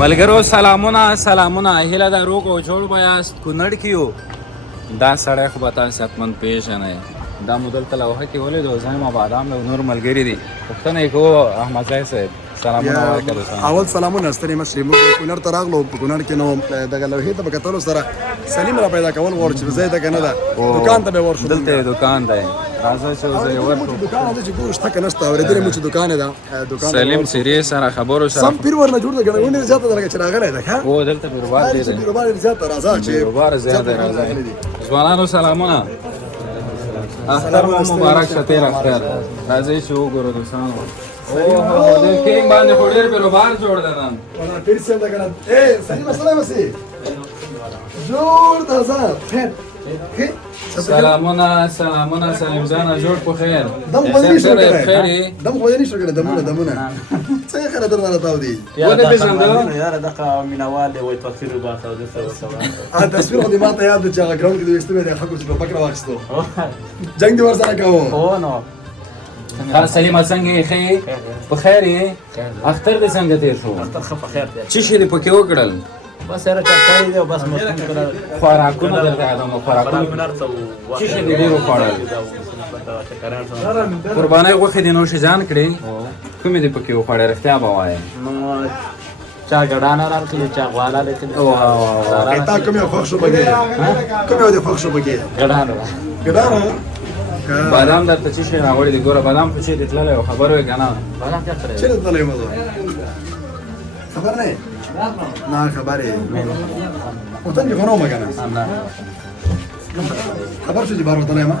ملګرو سلامونه هیله ده روغ او جوړ به یاست. کونړ کې یو دا سړی خو به تاسې حتما پېژنئ. دا مو دلته لوحه کې ولیدو زایم آبادام له نور ملګري دي. پوښتنه یې کوو احمدزی صاحب سلامونه وایه که دوستان. اول سلامونه ستړي مشرې موږ کونړ ته راغلو. په کونړ کې نو دغه لوحې ته په کتلو سره سلیم را پیدا کول غواړو چې ځای ته که نه ده دوکان ته به ورشو. دلته یې دوکان دی. راځه چې اوس یې ورشو. دوکان دی چې ګورو شته که نشته اورېدلې مو چې دوکان یې ده. سلیم څېرې سره خبرو سره سم پیر ورنه جوړ ده ګڼه ونې زیاته ده لکه چې راغلی ده ښه. هو دلته بیروبار ډېر دی. بیروبار ډېر زیات ده. راځه چې بیروبار زیات دی. راځئ ځوانانو سلامونه. اختر مو مبارک شه تېر اختر. راځئ چې وګورو دوستانو. اوه د کینګ باندې خو ډېر بیروبار جوړ ده نن. ولا پیر صاحب ده که نه. سلیم السلام مسي جوړ ده ځه خیر. سلامونه سلیم جانه جوړ په خیر. دم خو دې نشو کړی. دم خو دې نشو کړی. دمونه څنګه خره در نه تاو دي. ونه پېژنده یاره دغه مینوال دی وایي تصویر وباسه او داسې تصویر خو دې ما ته یاد ده چې هغه ګراوند کې د ویسته مې د خلکو چې ټوپک راواخیستو جنګ دې ورسره کوو. هو نو سلیمه څنګه یې ښې په خیر یې. اختر دې څنګه تېر شو؟ اختر ښه په خیر دی. څه شي دې پکې وکړل؟ بس یاره چرچاړی دی او بس مسلم کړه. خوراکونه درته یادوم. خوراکونه څه شي دې ډېر وخوړل؟ قربانۍ غوښې دې نوش جان کړې. کومې دې پکې وخوړې رښتیا به وایې؟ نو چا ګډانه راکړي چا غواله لیکلي. تا کوم یو خوښ شو پکې؟ کوم یو دې خوښ شو پکې؟ ګډانه بادام درته څه شی راوړي دي؟ ګوره بادام خو چېرې تللی و خبر وې که نه؟ بادام چا کړی؟ چېرې تللی یم زه؟ خبر نه یې؟ نه خبر یې وطن کې خو نه ومه که نه؟ خبر شو چې بهر وتلی یم؟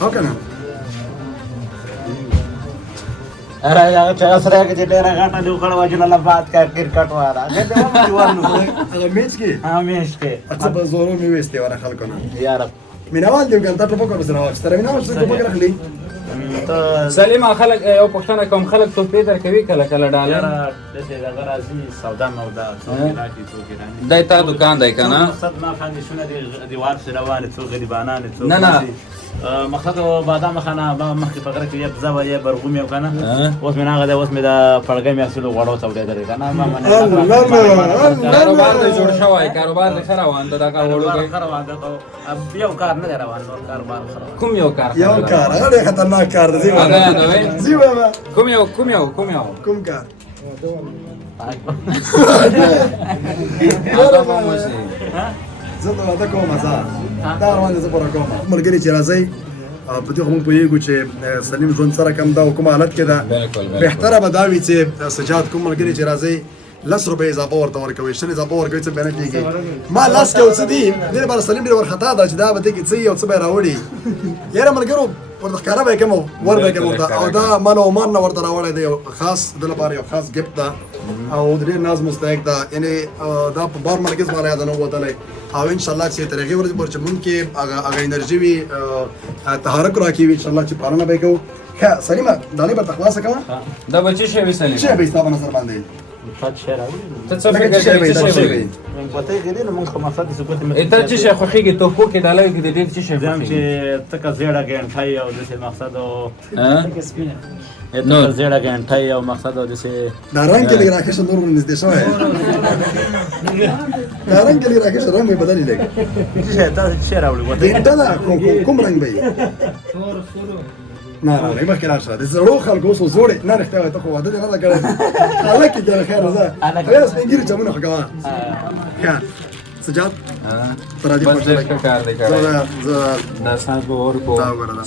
هو که نه؟ اره هغه چې سره کې چې ډېره غټه دې وکړه وجنه لبات کا کرکټ والا هغه میچ کې همیش کې څه په زورو مې ویستې وره خلکو نه. یاره مینوال دې وکړه تا ټوپک ورسره واخیسته. را مینوال څه ټوپک راخلي؟ سلیمه خلک یو پوښتنه کوم خلک تحفې درکوي کله کله ډالر؟ یاره داسې دغه راځي سودا مودا څوک یې راکړي څوک یې راني. دی تا دوکان دی که نه؟ مقصد ما خاندیشونه دي دیوار پسې روانې څوک غریبانان څوک نه نه مقصد بادام خانه ما مخکې په غره کې یا بزه وه یا برغوم یم که نه اوس مې نه هغه دی اوس مې د پړګۍ مې اخیستلو غوړو تولیدلې که نه کاروبار دی جوړ شوی. کاروبار دی ښه روان ده. دا کار وړو ښه روان ده. یو کار نه دی روان نور کاروبار ښه روان. کوم یو کار؟ یو کار هغه ډېر خطرناک کار دی. هغه یادوئ؟ زی وایم کوم یو کوم کار؟ هغه به مو شي. زه د واده کوم زه دا روان دي زه پوره کوم. ملګري چې راځئ په دې خو موږ پوهېږو چې سلیم ژوند سره کم ده او کوم حالت کې ده. بهتره به دا وي چې سجاد کوم ملګري چې راځئ 10 روپۍ اضافه ورته ورکوئ 100 اضافه ورکوئ څه بیا نه کېږي. ما لاس کې یو څه دي دې لپاره سلیم ډېر وارخطا ده چې دا به دې کې څه وي او څه به یې راوړي. یاره ملګرو ورته ښکاره به یې کړم ور به یې کړم ورته او دا من او عمان نه ورته راوړی دی. یو خاص د لپاره یو خاص ګفټ ده او ډېر ناز مستحق ده. یعنې دا په بار مرکز باندې یاد نه وتلی او انشاءالله چې تر هغې ورځې پورې چې مونږ کې هغه انرژي وي تحرک راکې وي انشاءالله چې پالنه به یې کوو. ښه سلیمه ډالۍ به درته خلاصه کوه. دا به څه شی وي سلیم؟ څه به یې ستا په نظر باندې؟ ته څه فکر کوې څه شی وي؟ پته یې کړي نو موږ خو مقصد د ثبوت ته څه شی خوښېږي تحفو کې ډالۍ کې د ډېر څه شی ځم چې خوښېږي؟ تکه زیړه ګنټۍ او داسې مقصد او نو زیړه ګنټۍ او مقصد او داسې دا رنګ کې لږ راکېشه نور نږدې شوی دا رنګ کې لږ راکېشه رنګ مې بدلې لږ تاسو څه راوړي ګنټه ده کوم رنګ به وي؟ نه نه مخکې راشه د زړو خلکو اوس زوړې نه رښتیا وایي ته خو واده دې نه ده کړی هلکې کنه خیر ځه خیر سپین ګیري چمونه خو کوه. ښه سجاد ته راځي بس ډېر ښه کار دی کړی. دا ساعت به ورکو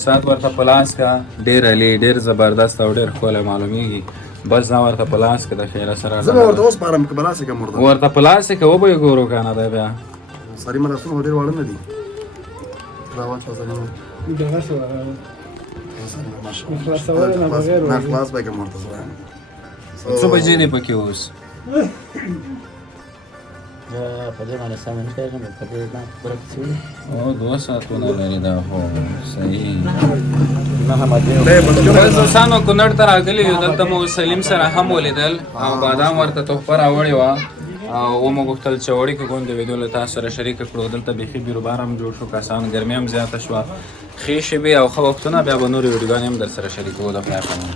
ساعت ورته په لاس کا ډېر علي ډېر زبردست او ډېر ښکلی معلومیږي. بس دا ورته په لاس کې د خیره سره زه به ورته اوس پارم که په لاس یې کړم ورته په لاس یې که وبه یې ګورو که نه دی بیا سلیم لاسونه خو ډېر واړه نه دي. دا واچوه سلیم نه خلاص به یې کړم ورته څو بجې دی پکې اوس؟ په دې باندې سم نه کېږم په دې نه خبره کوي او 2 ساعتونه لري دا خو صحیح. نه هم بس دوستانو کونړ ته راغلي یو دلته مو سلیم سره هم ولیدل او بادام ورته تحفه راوړې وه او ومو غوښتل چې وړیکه غونډې ویډیو له تاسو سره شریکه کړو. دلته بیخي بیروبار هم جوړ شو کسان ګرمي هم زیاته شوه ښې شېبې او ښه وختونه بیا به نورې ویډیوګانې هم در سره شریکوو. د خدای په امان.